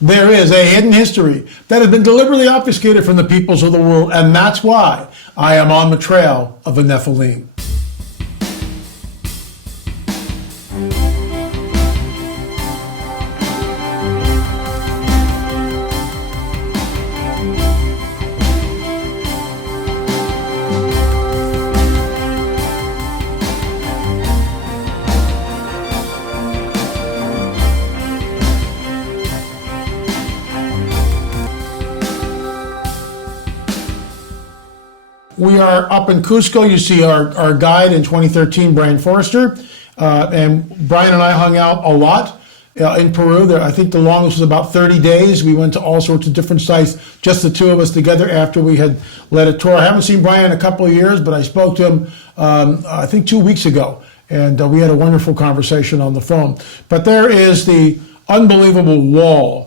There is a hidden history that has been deliberately obfuscated from the peoples of the world, and that's why I am on the trail of the Nephilim. We are up in Cusco. You see our guide in 2013, Brian Forrester. And Brian and I hung out a lot in Peru. I think the longest was about 30 days. We went to all sorts of different sites, just the two of us together after we had led a tour. I haven't seen Brian in a couple of years, but I spoke to him, I think 2 weeks ago. And we had a wonderful conversation on the phone. But there is the unbelievable wall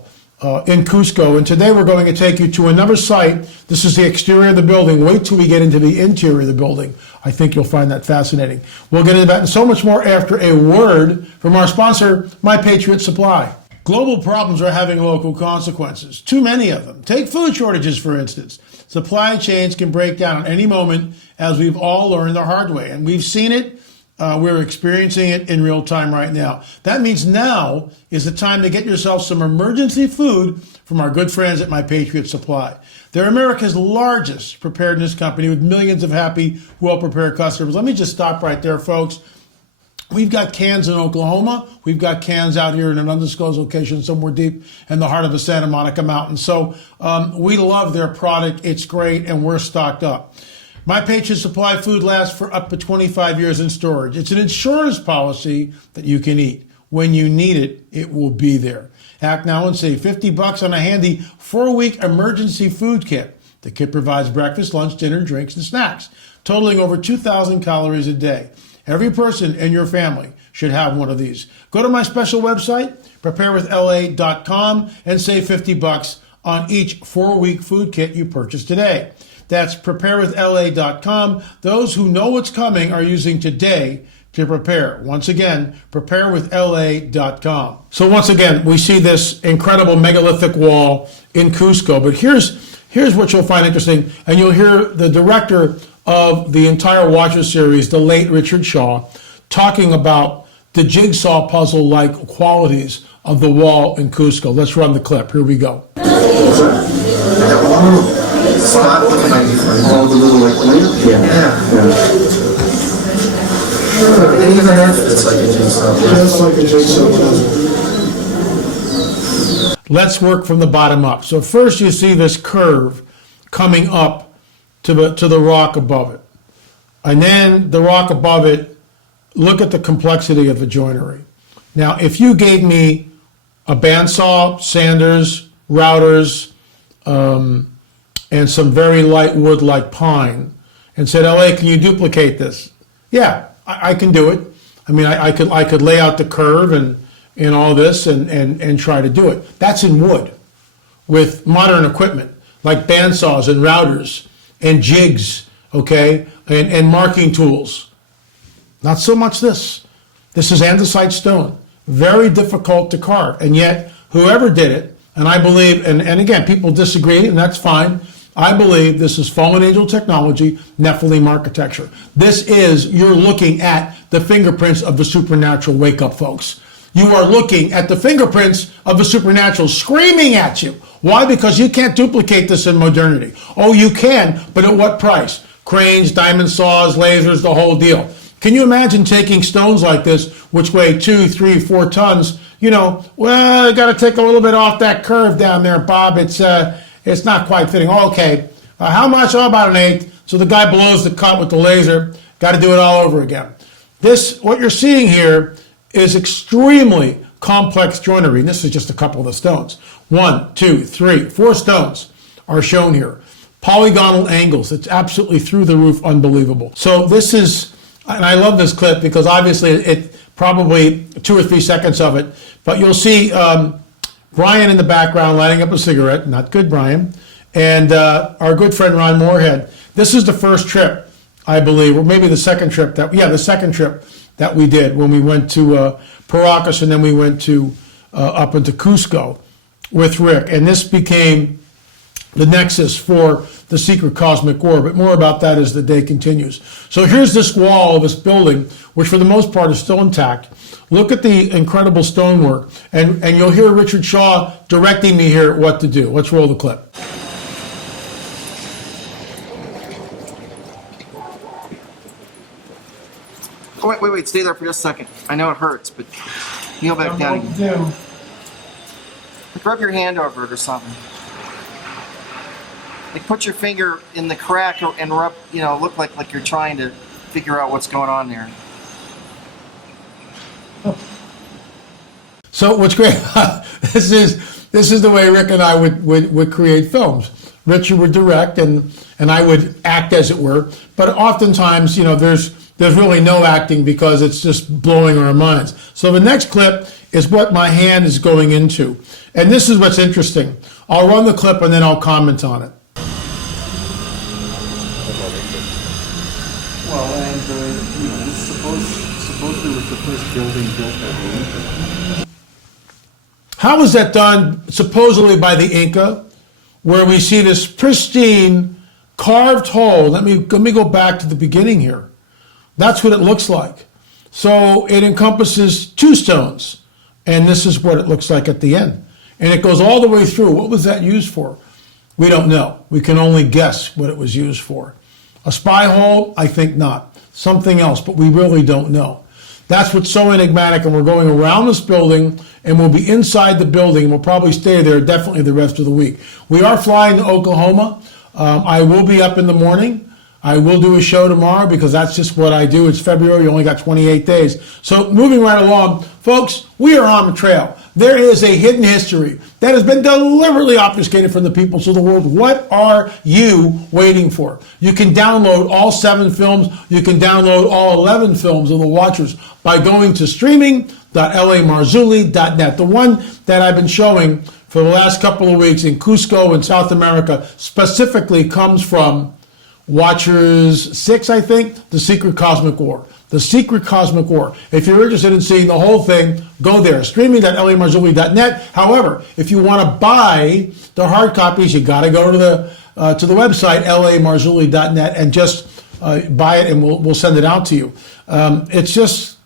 in Cusco, and today we're going to take you to another site. This is the exterior of the building. Wait till we get into the interior of the building. I think you'll find that fascinating. We'll get into that and so much more after a word from our sponsor, My Patriot Supply. Global problems are having local consequences, too many of them. Take food shortages, for instance. Supply chains can break down at any moment, as we've all learned the hard way, and we've seen it. We're experiencing it in real time right now. That means now is the time to get yourself some emergency food from our good friends at My Patriot Supply. They're America's largest preparedness company with millions of happy, well-prepared customers. Let me just stop right there, folks. We've got cans in Oklahoma. We've got cans out here in an undisclosed location somewhere deep in the heart of the Santa Monica Mountains. So we love their product. It's great, and we're stocked up. My Patriot Supply food lasts for up to 25 years in storage. It's an insurance policy that you can eat. When you need it, it will be there. Act now and save $50 on a handy 4-week emergency food kit. The kit provides breakfast, lunch, dinner, drinks, and snacks, totaling over 2,000 calories a day. Every person in your family should have one of these. Go to my special website, preparewithla.com, and save $50 on each 4-week food kit you purchase today. That's preparewithla.com. Those who know what's coming are using today to prepare. Once again, preparewithla.com. So once again, we see this incredible megalithic wall in Cusco. But here's what you'll find interesting. And you'll hear the director of the entire Watcher series, the late Richard Shaw, talking about the jigsaw puzzle-like qualities of the wall in Cusco. Let's run the clip. Here we go. Spot all the little like and even after it's like a jigsaw. Just like a jigsaw puzzle. Let's work from the bottom up. So first you see this curve coming up to the rock above it. And then the rock above it, look at the complexity of the joinery. Now if you gave me a bandsaw, sanders, routers, and some very light wood like pine, and said, LA, can you duplicate this? Yeah, I can do it. I mean, I could lay out the curve and all this and try to do it. That's in wood. With modern equipment, like bandsaws and routers and jigs, okay, and marking tools. Not so much this. This is andesite stone. Very difficult to carve, and yet whoever did it, and I believe, and again, people disagree, and that's fine. I believe this is fallen angel technology, Nephilim architecture. This is, you're looking at the fingerprints of the supernatural. Wake up, folks. You are looking at the fingerprints of the supernatural screaming at you. Why? Because you can't duplicate this in modernity. Oh, you can, but at what price? Cranes, diamond saws, lasers, the whole deal. Can you imagine taking stones like this, which weigh 2, 3, 4 tons? You know, well, I got to take a little bit off that curve down there, Bob. It's not quite fitting. Oh, okay. How much? Oh, about 1/8. So the guy blows the cut with the laser. Got to do it all over again. What you're seeing here is extremely complex joinery. And this is just a couple of the stones. 1, 2, 3, 4 stones are shown here. Polygonal angles. It's absolutely through the roof unbelievable. So this is, and I love this clip because obviously it probably 2 or 3 seconds of it, but you'll see Brian in the background lighting up a cigarette. Not good, Brian. And our good friend Ron Moorhead. This is the first trip, I believe, or maybe the second trip the second trip that we did when we went to Paracas and then we went to up into Cusco. with Rick, and this became the nexus for the secret cosmic war, but more about that as the day continues. So here's this wall of this building, which for the most part is still intact. Look at the incredible stonework, and you'll hear Richard Shaw directing me here what to do. Let's roll the clip. Oh, wait, stay there for just a second. I know it hurts, but kneel back down. Rub your hand over it or something. Like put your finger in the crack and rub, look like you're trying to figure out what's going on there. So what's great, this is the way Rick and I would create films. Richard would direct and I would act, as it were, but oftentimes, there's really no acting because it's just blowing our minds. So the next clip is what my hand is going into. And this is what's interesting. I'll run the clip and then I'll comment on it. Well, and this supposedly was the first building built by the Inca. How was that done? Supposedly by the Inca, where we see this pristine carved hole. Let me go back to the beginning here. That's what it looks like. So it encompasses 2 stones, and this is what it looks like at the end. And it goes all the way through. What was that used for? We don't know. We can only guess what it was used for. A spy hole? I think not. Something else, but we really don't know. That's what's so enigmatic, and we're going around this building, and we'll be inside the building. We'll probably stay there definitely the rest of the week. We are flying to Oklahoma. I will be up in the morning. I will do a show tomorrow because that's just what I do. It's February, you only got 28 days. So moving right along, folks, we are on the trail. There is a hidden history that has been deliberately obfuscated from the peoples of the world. What are you waiting for? You can download all 7 films. You can download all 11 films of The Watchers by going to streaming.lamarzulli.net. The one that I've been showing for the last couple of weeks in Cusco in South America specifically comes from Watchers 6, I think, The Secret Cosmic War. The Secret Cosmic War. If you're interested in seeing the whole thing, go there, streaming.lamarzulli.net. However, if you want to buy the hard copies, you got to go to the website, lamarzulli.net, and just buy it, and we'll send it out to you. It's just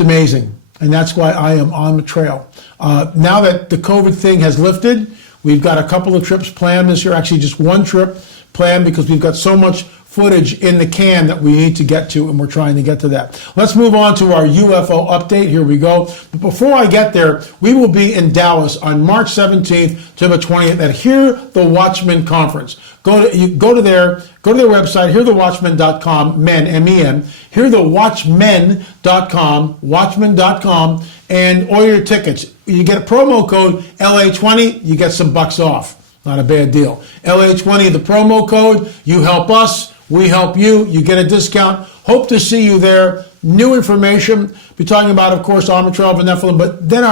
amazing, and that's why I am on the trail. Now that the COVID thing has lifted, we've got a couple of trips planned this year, actually just one trip planned because we've got so much footage in the can that we need to get to, and we're trying to get to that. Let's move on to our UFO update. Here we go. But before I get there, we will be in Dallas on March 17th to the 20th at Hear the Watchmen Conference. Go to their website, hearthewatchmen.com, men, M-E-N, hearthewatchmen.com, watchmen.com, and order your tickets. You get a promo code LA20, you get some bucks off. Not a bad deal. LA20, the promo code. You help us, we help you. You get a discount. Hope to see you there. New information. Be talking about, of course, Armor Trail of Nephilim, but then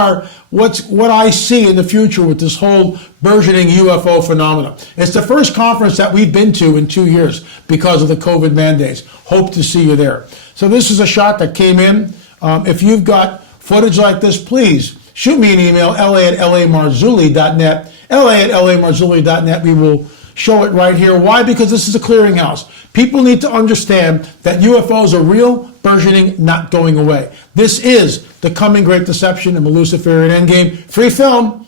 what I see in the future with this whole burgeoning UFO phenomena. It's the first conference that we've been to in 2 years because of the COVID mandates. Hope to see you there. So this is a shot that came in. If you've got footage like this, please shoot me an email, la@lamarzulli.net. la@lamarzulli.net. We will show it right here. Why? Because this is a clearinghouse. People need to understand that UFOs are real, burgeoning, not going away. This is The Coming Great Deception and the Luciferian Endgame. Free film,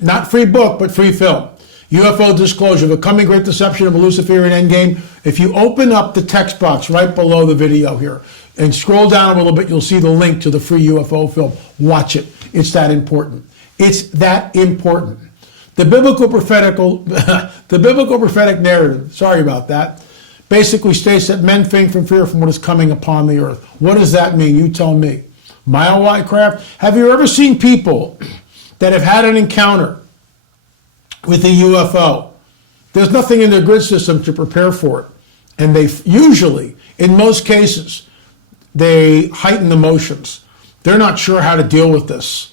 not free book, but free film. UFO Disclosure, The Coming Great Deception and the Luciferian Endgame. If you open up the text box right below the video here and scroll down a little bit, you'll see the link to the free UFO film. Watch it. It's that important. It's that important. The biblical prophetic narrative, sorry about that, basically states that men faint from fear from what is coming upon the earth. What does that mean? You tell me. Mile wide craft? Have you ever seen people that have had an encounter with a UFO? There's nothing in their grid system to prepare for it. And they usually, in most cases, they heighten emotions. They're not sure how to deal with this.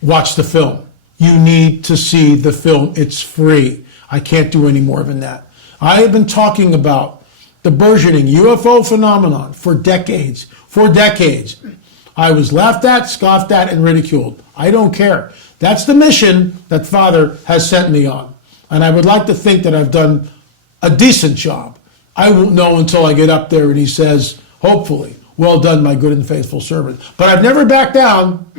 Watch the film. You need to see the film. It's free. I can't do any more than that. I have been talking about the burgeoning UFO phenomenon for decades. For decades. I was laughed at, scoffed at, and ridiculed. I don't care. That's the mission that Father has sent me on. And I would like to think that I've done a decent job. I won't know until I get up there and he says, hopefully, well done, my good and faithful servant. But I've never backed down,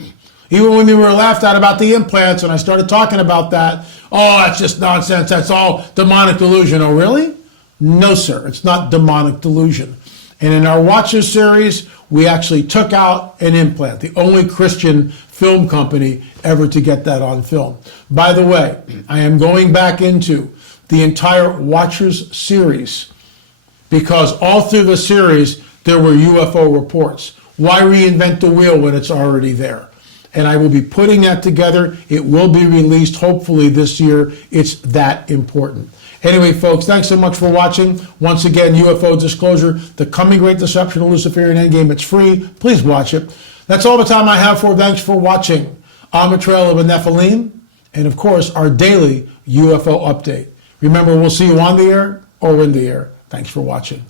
even when we were laughed at about the implants and I started talking about that. Oh, that's just nonsense. That's all demonic delusion. Oh, really? No, sir. It's not demonic delusion. And in our Watchers series, we actually took out an implant, the only Christian film company ever to get that on film. By the way, I am going back into the entire Watchers series because all through the series, there were UFO reports. Why reinvent the wheel when it's already there? And I will be putting that together. It will be released hopefully this year. It's that important. Anyway, folks, thanks so much for watching. Once again, UFO Disclosure, The Coming Great Deception of Luciferian Endgame. It's free. Please watch it. That's all the time I have for. Thanks for watching On the Trail of a Nephilim, and of course, our daily UFO update. Remember, we'll see you on the air or in the air. Thanks for watching.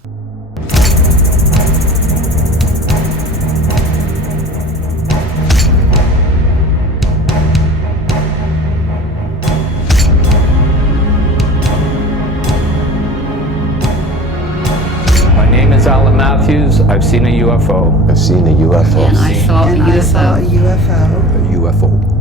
Alan Matthews, I've seen a UFO. I've seen a UFO. And I saw a And I saw a UFO. UFO. A UFO.